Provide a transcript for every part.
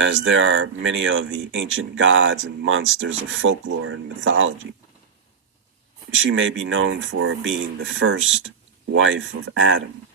as there are many of the ancient gods and monsters of folklore and mythology. She may be known for being the first wife of Adam,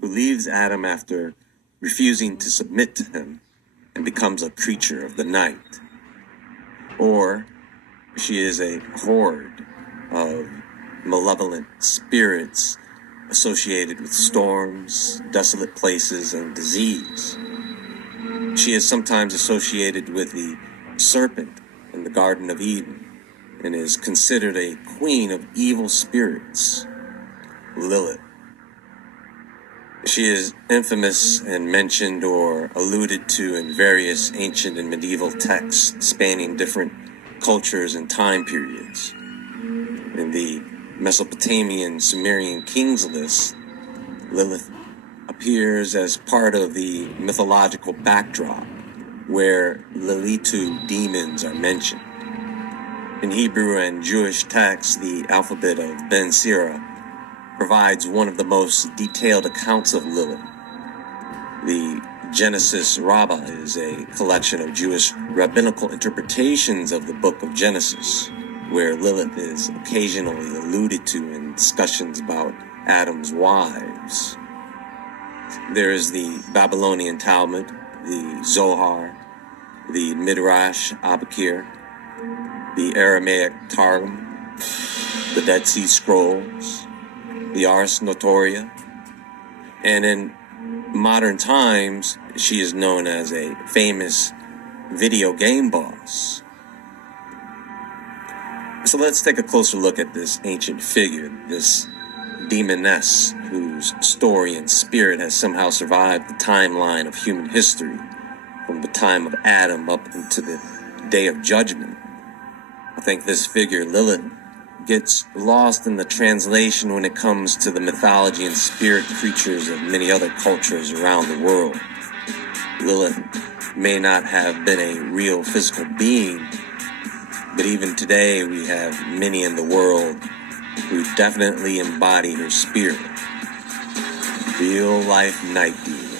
who leaves Adam after refusing to submit to him and becomes a creature of the night. Or she is a horde of malevolent spirits associated with storms, desolate places, and disease. She is sometimes associated with the serpent in the Garden of Eden and is considered a queen of evil spirits, Lilith. She is infamous and mentioned or alluded to in various ancient and medieval texts spanning different cultures and time periods. In the Mesopotamian Sumerian kings list, Lilith appears as part of the mythological backdrop where Lilitu demons are mentioned. In Hebrew and Jewish texts, the alphabet of Ben Sira provides one of the most detailed accounts of Lilith. The Genesis Rabbah is a collection of Jewish rabbinical interpretations of the book of Genesis, where Lilith is occasionally alluded to in discussions about Adam's wives. There is the Babylonian Talmud, the Zohar, the Midrash Abakir, the Aramaic Targum, the Dead Sea Scrolls, the Ars Notoria, and in modern times, she is known as a famous video game boss. So let's take a closer look at this ancient figure, this demoness whose story and spirit has somehow survived the timeline of human history, from the time of Adam up into the Day of Judgment. I think this figure, Lilith, gets lost in the translation when it comes to the mythology and spirit creatures of many other cultures around the world. Lilith may not have been a real physical being, but even today we have many in the world who definitely embody her spirit. Real life night demons.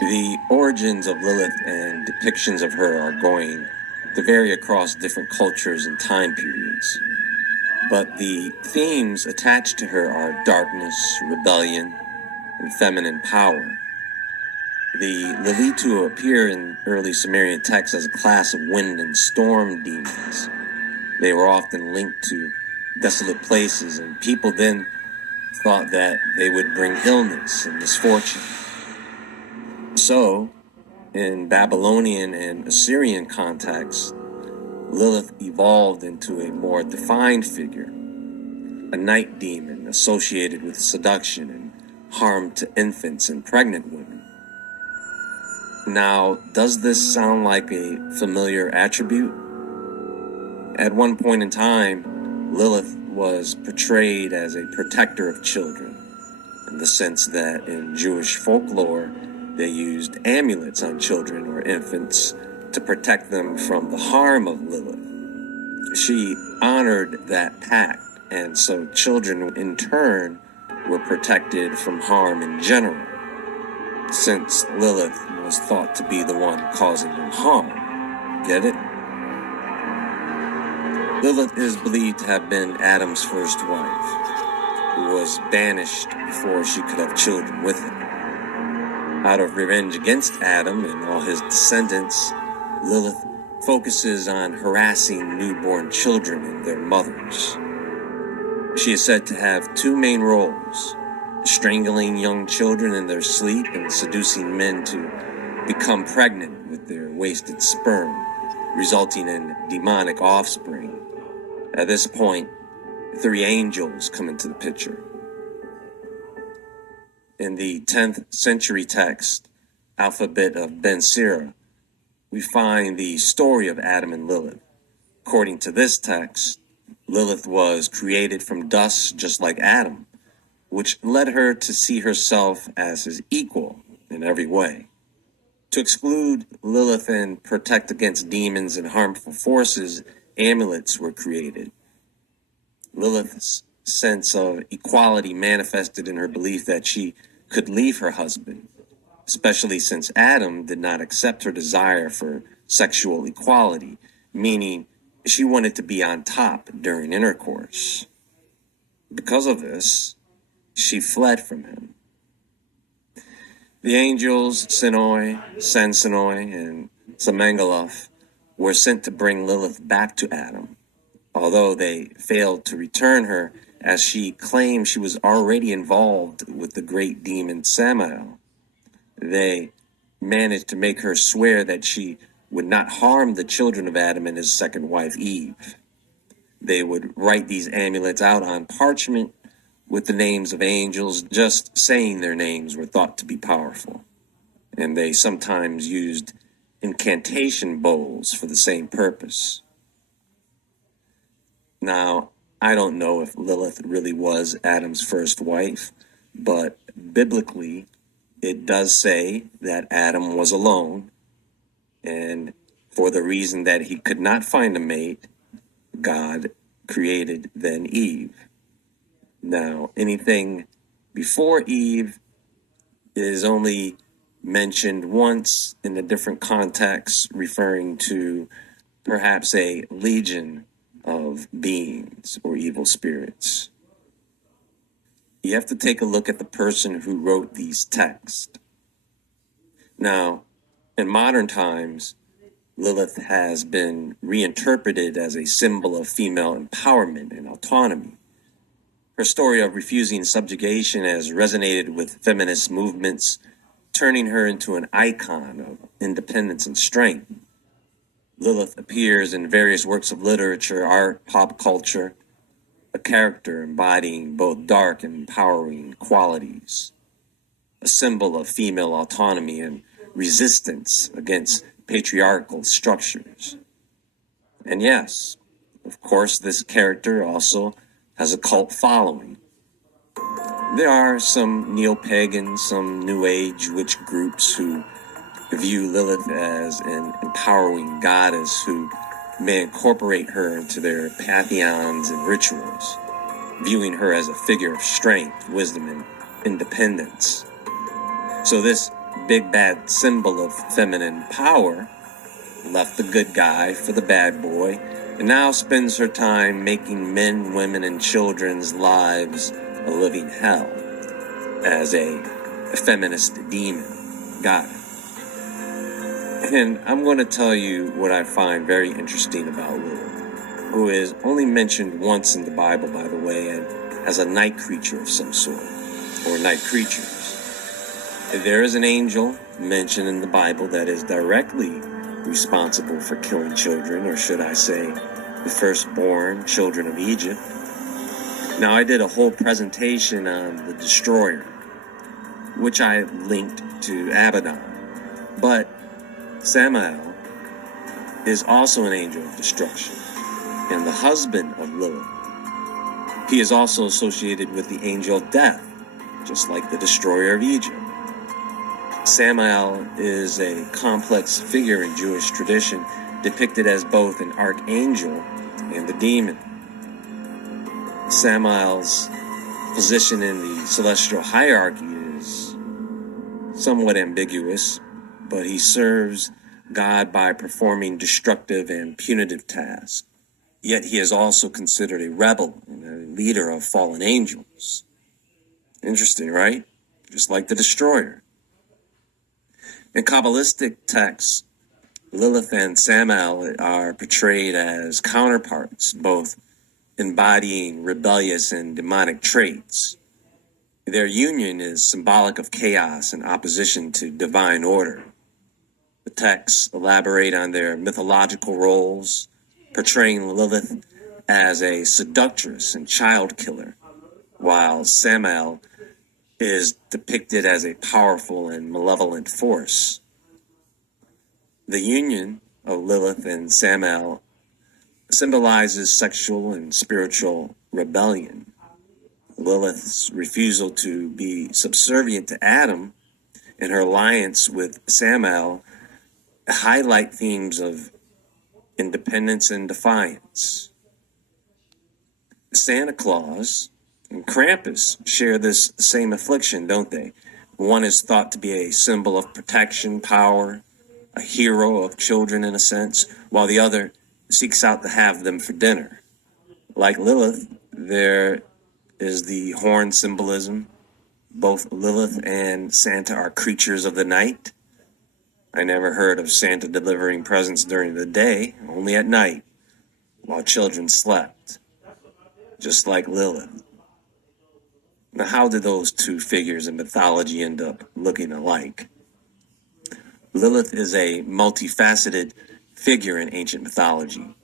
The origins of Lilith and depictions of her are going to vary across different cultures and time periods. But the themes attached to her are darkness, rebellion, and feminine power. The Lilitu appear in early Sumerian texts as a class of wind and storm demons. They were often linked to desolate places, and people then thought that they would bring illness and misfortune. So, in Babylonian and Assyrian contexts, Lilith evolved into a more defined figure, a night demon associated with seduction and harm to infants and pregnant women. Now, does this sound like a familiar attribute? At one point in time, Lilith was portrayed as a protector of children, in the sense that in Jewish folklore, they used amulets on children or infants to protect them from the harm of Lilith. She honored that pact, and so children in turn were protected from harm in general, since Lilith was thought to be the one causing them harm. Get it? Lilith is believed to have been Adam's first wife, who was banished before she could have children with him. Out of revenge against Adam and all his descendants, Lilith focuses on harassing newborn children and their mothers. She is said to have two main roles: strangling young children in their sleep and seducing men to become pregnant with their wasted sperm, resulting in demonic offspring. At this point, 3 angels come into the picture. In the 10th century text, alphabet of Ben Sira, we find the story of Adam and Lilith. According to this text, Lilith was created from dust just like Adam, which led her to see herself as his equal in every way. To exclude Lilith and protect against demons and harmful forces, amulets were created. Lilith's sense of equality manifested in her belief that she could leave her husband, especially since Adam did not accept her desire for sexual equality, meaning she wanted to be on top during intercourse. Because of this, she fled from him. The angels Sinoi, Sansinoi, and Samangaloth were sent to bring Lilith back to Adam, although they failed to return her as she claimed she was already involved with the great demon Samael. They managed to make her swear that she would not harm the children of Adam and his second wife Eve. They would write these amulets out on parchment with the names of angels. Just saying their names were thought to be powerful, and they sometimes used incantation bowls for the same purpose. Now, I don't know if Lilith really was Adam's first wife, but biblically, it does say that Adam was alone, and for the reason that he could not find a mate, God created then Eve. Now, anything before Eve is only mentioned once in a different context, referring to perhaps a legion of beings or evil spirits. You have to take a look at the person who wrote these texts. Now, in modern times, Lilith has been reinterpreted as a symbol of female empowerment and autonomy. Her story of refusing subjugation has resonated with feminist movements, turning her into an icon of independence and strength. Lilith appears in various works of literature, art, pop culture, a character embodying both dark and empowering qualities, a symbol of female autonomy and resistance against patriarchal structures. And yes, of course, this character also has a cult following. There are some neo-pagan, some New Age witch groups who view Lilith as an empowering goddess who may incorporate her into their pantheons and rituals, viewing her as a figure of strength, wisdom, and independence. So this big bad symbol of feminine power left the good guy for the bad boy, and now spends her time making men, women, and children's lives a living hell as a feminist demon goddess. And I'm going to tell you what I find very interesting about Lilith, who is only mentioned once in the Bible, by the way, and as a night creature of some sort, or night creatures. There is an angel mentioned in the Bible that is directly responsible for killing children, or should I say, the firstborn children of Egypt. Now, I did a whole presentation on the destroyer, which I linked to Abaddon, but Samael is also an angel of destruction and the husband of Lilith. He is also associated with the angel of death, just like the destroyer of Egypt. Samael is a complex figure in Jewish tradition, depicted as both an archangel and a demon. Samael's position in the celestial hierarchy is somewhat ambiguous, but he serves God by performing destructive and punitive tasks. Yet he is also considered a rebel and a leader of fallen angels. Interesting, right? Just like the destroyer. In Kabbalistic texts, Lilith and Samael are portrayed as counterparts, both embodying rebellious and demonic traits. Their union is symbolic of chaos and opposition to divine order. The texts elaborate on their mythological roles, portraying Lilith as a seductress and child killer, while Samael is depicted as a powerful and malevolent force. The union of Lilith and Samael symbolizes sexual and spiritual rebellion. Lilith's refusal to be subservient to Adam and her alliance with Samael highlight themes of independence and defiance. Santa Claus and Krampus share this same affliction, don't they? One is thought to be a symbol of protection, power, a hero of children in a sense, while the other seeks out to have them for dinner. Like Lilith, there is the horn symbolism. Both Lilith and Santa are creatures of the night. I never heard of Santa delivering presents during the day, only at night, while children slept, just like Lilith. Now, how did those two figures in mythology end up looking alike? Lilith is a multifaceted figure in ancient mythology,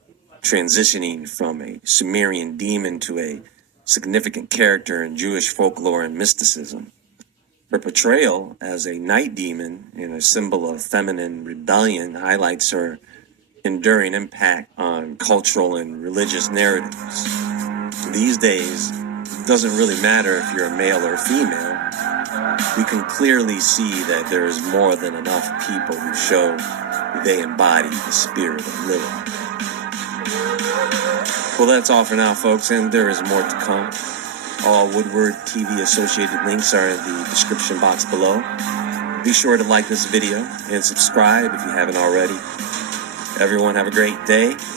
transitioning from a Sumerian demon to a significant character in Jewish folklore and mysticism. Her portrayal as a night demon and a symbol of feminine rebellion highlights her enduring impact on cultural and religious narratives. These days, it doesn't really matter if you're a male or female. We can clearly see that there is more than enough people who show they embody the spirit of Lilith. Well, that's all for now, folks, and there is more to come. All Woodward TV associated links are in the description box below. Be sure to like this video and subscribe if you haven't already. Everyone have a great day.